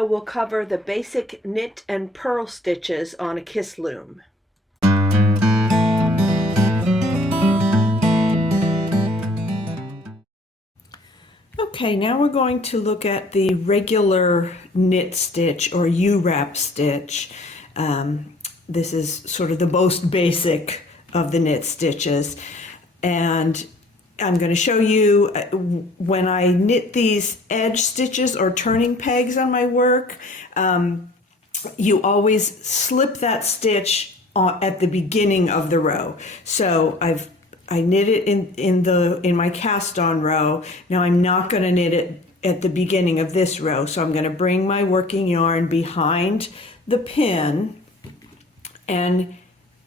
video will cover the basic knit and purl stitches on a kiss loom. Okay, now we're going to look at the regular knit stitch or U-wrap stitch. This is sort of the most basic of the knit stitches, and I'm going to show you when I knit these edge stitches or turning pegs on my work. You always slip that stitch at the beginning of the row. So I knit it in my cast on row. Now I'm not going to knit it at the beginning of this row, so I'm going to bring my working yarn behind the pin and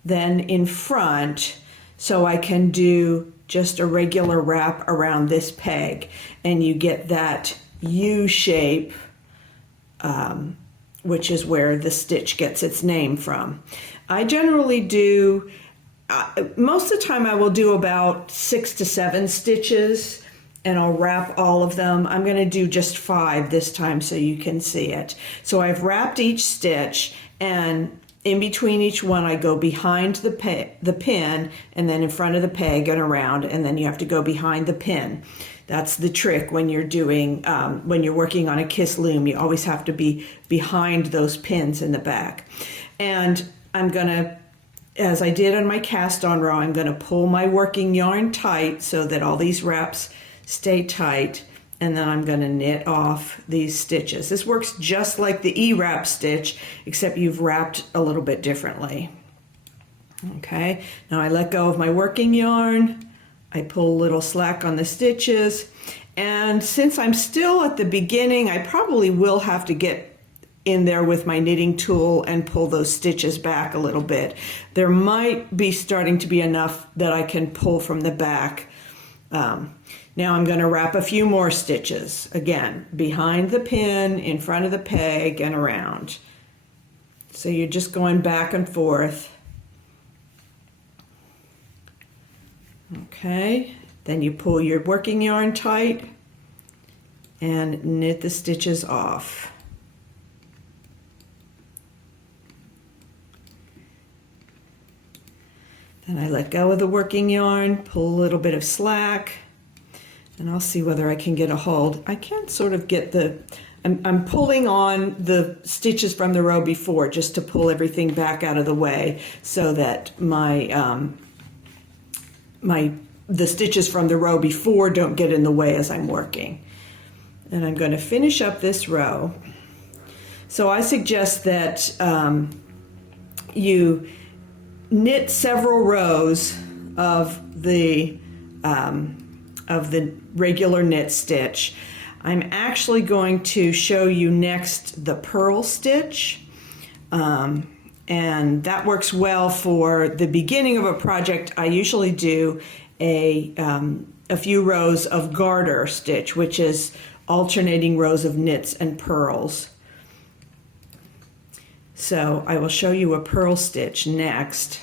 then in front, so I can do just a regular wrap around this peg, and you get that U shape, which is where the stitch gets its name from. I generally do, most of the time I will do about 6 to 7 stitches, and I'll wrap all of them. I'm going to do just 5 this time so you can see it. So I've wrapped each stitch, and in between each one I go behind the pin and then in front of the peg and around, and then you have to go behind the pin. That's the trick when you're doing when you're working on a kiss loom. You always have to be behind those pins in the back. And I'm gonna, as I did on my cast on row, I'm gonna pull my working yarn tight so that all these wraps stay tight, and then I'm gonna knit off these stitches. This works just like the E-wrap stitch, except you've wrapped a little bit differently. Okay, now I let go of my working yarn, I pull a little slack on the stitches, and since I'm still at the beginning, I probably will have to get in there with my knitting tool and pull those stitches back a little bit. There might be starting to be enough that I can pull from the back. Now I'm going to wrap a few more stitches, again, behind the pin, in front of the peg, and around. So you're just going back and forth. Okay, then you pull your working yarn tight and knit the stitches off. Then I let go of the working yarn, pull a little bit of slack, and I'll see whether I can get a hold. I can sort of get I'm pulling on the stitches from the row before just to pull everything back out of the way so that the stitches from the row before don't get in the way as I'm working. And I'm going to finish up this row. So I suggest that you knit several rows of the regular knit stitch. I'm actually going to show you next the purl stitch, and that works well for the beginning of a project. I usually do a few rows of garter stitch, which is alternating rows of knits and purls. So I will show you a purl stitch next,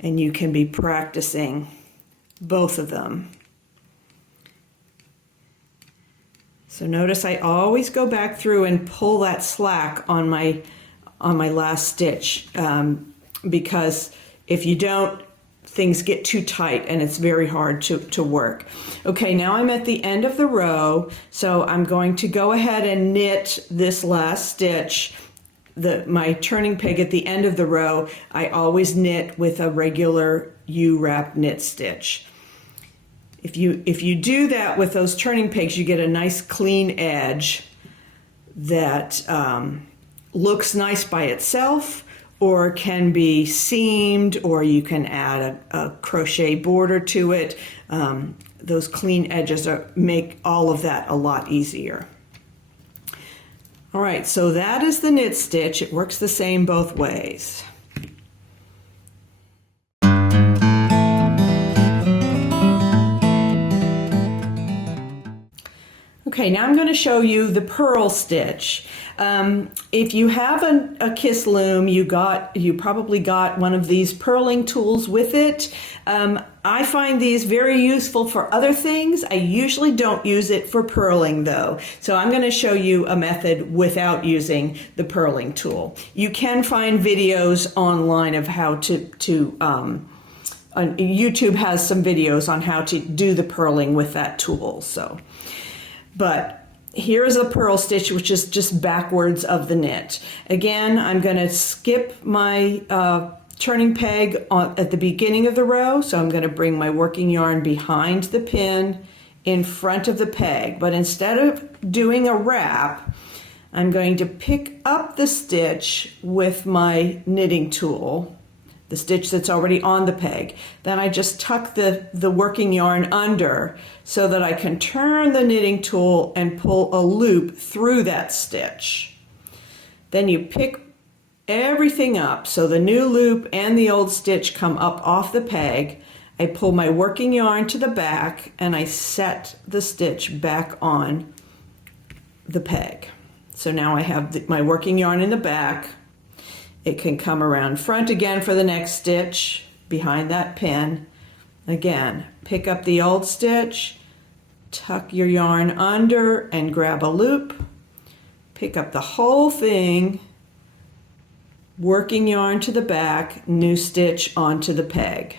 and you can be practicing both of them. So notice I always go back through and pull that slack on my last stitch, because if you don't, things get too tight and it's very hard to work. Okay, now I'm at the end of the row, so I'm going to go ahead and knit this last stitch. My turning peg at the end of the row, I always knit with a regular U-wrap knit stitch. If you do that with those turning pegs, you get a nice clean edge that looks nice by itself, or can be seamed, or you can add a crochet border to it. Those clean edges make all of that a lot easier. All right, so that is the knit stitch. It works the same both ways. Okay, now I'm going to show you the purl stitch. If you have a Kiss loom, you probably got one of these purling tools with it. I find these very useful for other things. I usually don't use it for purling though. So I'm going to show you a method without using the purling tool. You can find videos online of how YouTube has some videos on how to do the purling with that tool. But here's a purl stitch, which is just backwards of the knit. Again, I'm going to skip my turning peg at the beginning of the row. So I'm going to bring my working yarn behind the pin in front of the peg. But instead of doing a wrap, I'm going to pick up the stitch with my knitting tool, the stitch that's already on the peg. Then I just tuck the working yarn under so that I can turn the knitting tool and pull a loop through that stitch. Then you pick everything up, so the new loop and the old stitch come up off the peg. I pull my working yarn to the back and I set the stitch back on the peg. So now I have my working yarn in the back. It can come around front again for the next stitch behind that pin. Again, pick up the old stitch, tuck your yarn under and grab a loop. Pick up the whole thing, working yarn to the back, new stitch onto the peg.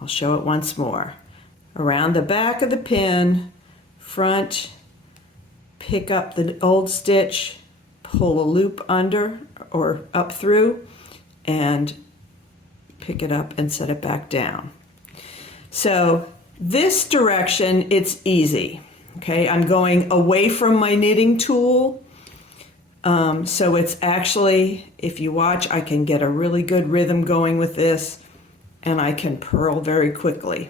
I'll show it once more. Around the back of the pin, front, pick up the old stitch, pull a loop under or up through, and pick it up and set it back down. So this direction, it's easy. Okay, I'm going away from my knitting tool. So it's actually, if you watch, I can get a really good rhythm going with this, and I can purl very quickly.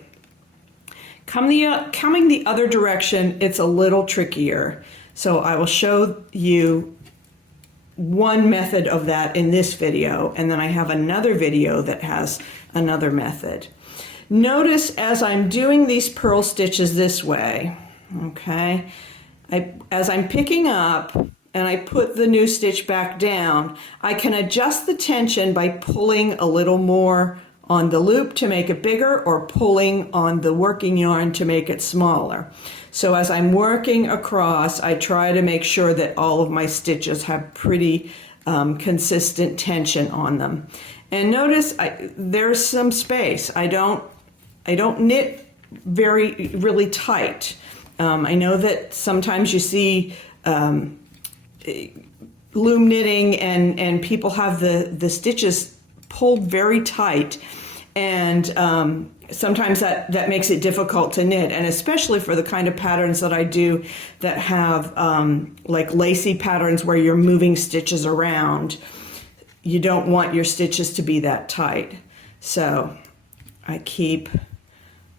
Coming the other direction, it's a little trickier. So I will show you one method of that in this video, and then I have another video that has another method. Notice as I'm doing these purl stitches this way, okay, as I'm picking up and I put the new stitch back down, I can adjust the tension by pulling a little more on the loop to make it bigger or pulling on the working yarn to make it smaller. So as I'm working across, I try to make sure that all of my stitches have pretty consistent tension on them. And notice there's some space. I don't knit really tight. I know that sometimes you see loom knitting and people have the stitches pulled very tight, and sometimes that makes it difficult to knit, and especially for the kind of patterns that I do that have like lacy patterns where you're moving stitches around. You don't want your stitches to be that tight. So I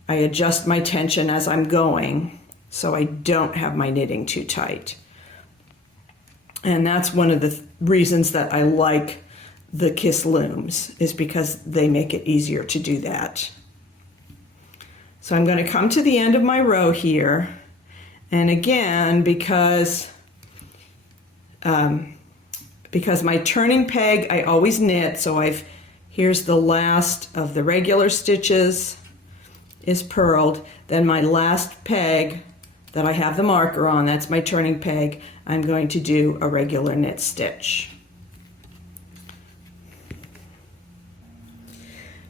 adjust my tension as I'm going so I don't have my knitting too tight. And that's one of the reasons that I like the Kiss looms, is because they make it easier to do that. So I'm going to come to the end of my row here, and again, because my turning peg I always knit, so here's the last of the regular stitches is purled, then my last peg that I have the marker on, that's my turning peg, I'm going to do a regular knit stitch.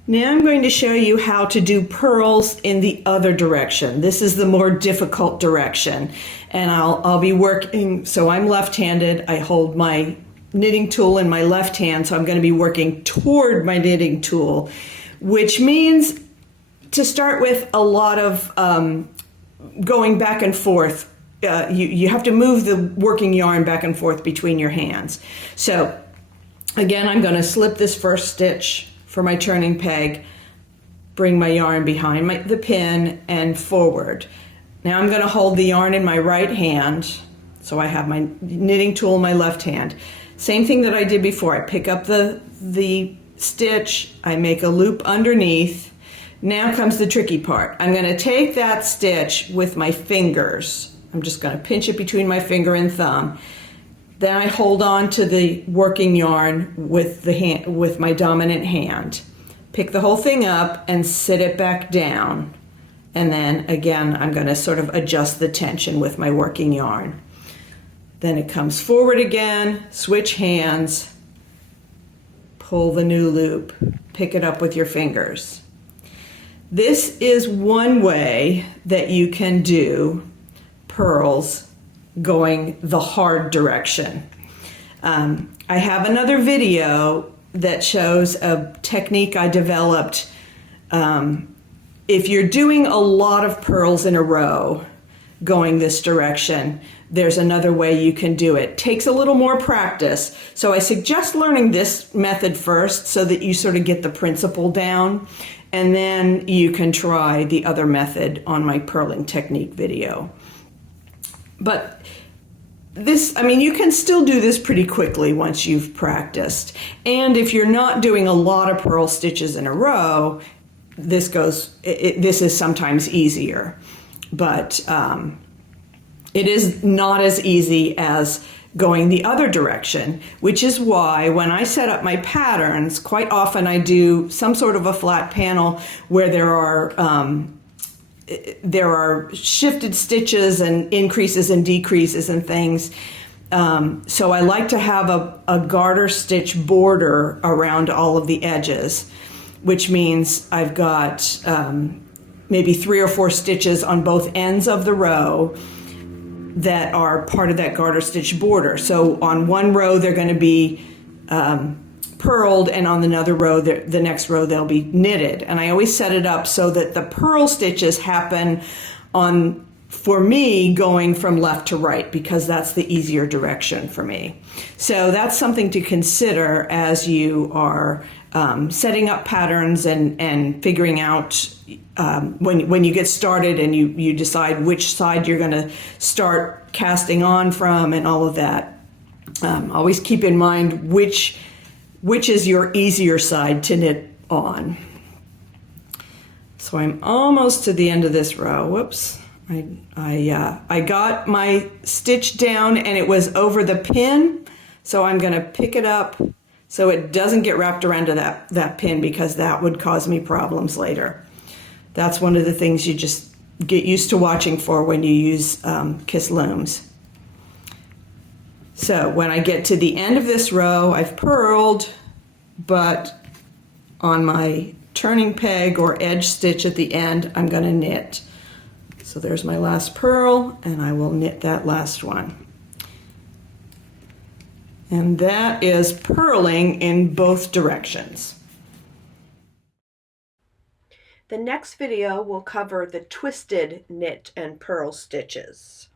Now I'm going to show you how to do purls in the other direction. This is the more difficult direction, and I'll be working, so I'm left-handed, I hold my knitting tool in my left hand, so I'm going to be working toward my knitting tool, which means to start with a lot of going back and forth. You have to move the working yarn back and forth between your hands. So again, I'm going to slip this first stitch for my turning peg, bring my yarn behind the pin and forward. Now I'm going to hold the yarn in my right hand, so I have my knitting tool in my left hand. Same thing that I did before. I pick up the stitch, I make a loop underneath. Now comes the tricky part. I'm going to take that stitch with my fingers I'm just going to pinch it between my finger and thumb. Then I hold on to the working yarn with my dominant hand. Pick the whole thing up and sit it back down. And then again, I'm going to sort of adjust the tension with my working yarn. Then it comes forward again, switch hands, pull the new loop, pick it up with your fingers. This is one way that you can do purls going the hard direction. I have another video that shows a technique I developed. If you're doing a lot of purls in a row going this direction, there's another way you can do it. Takes a little more practice. So I suggest learning this method first so that you sort of get the principle down, and then you can try the other method on my purling technique video. But this, I mean, you can still do this pretty quickly once you've practiced. And if you're not doing a lot of purl stitches in a row, this is sometimes easier. But it is not as easy as going the other direction, which is why when I set up my patterns, quite often I do some sort of a flat panel where there are shifted stitches and increases and decreases and things. So I like to have a garter stitch border around all of the edges, which means I've got maybe 3 or 4 stitches on both ends of the row that are part of that garter stitch border. So on one row they're going to be purled, and on another row, the next row, they'll be knitted. And I always set it up so that the purl stitches happen for me, going from left to right, because that's the easier direction for me. So that's something to consider as you are setting up patterns and figuring out when you get started and you decide which side you're going to start casting on from and all of that. Always keep in mind which is your easier side to knit on. So I'm almost to the end of this row. Whoops. I got my stitch down and it was over the pin. So I'm going to pick it up so it doesn't get wrapped around to that pin, because that would cause me problems later. That's one of the things you just get used to watching for when you use Kiss looms. So when I get to the end of this row, I've purled, but on my turning peg or edge stitch at the end, I'm going to knit. So there's my last purl, and I will knit that last one. And that is purling in both directions. The next video will cover the twisted knit and purl stitches.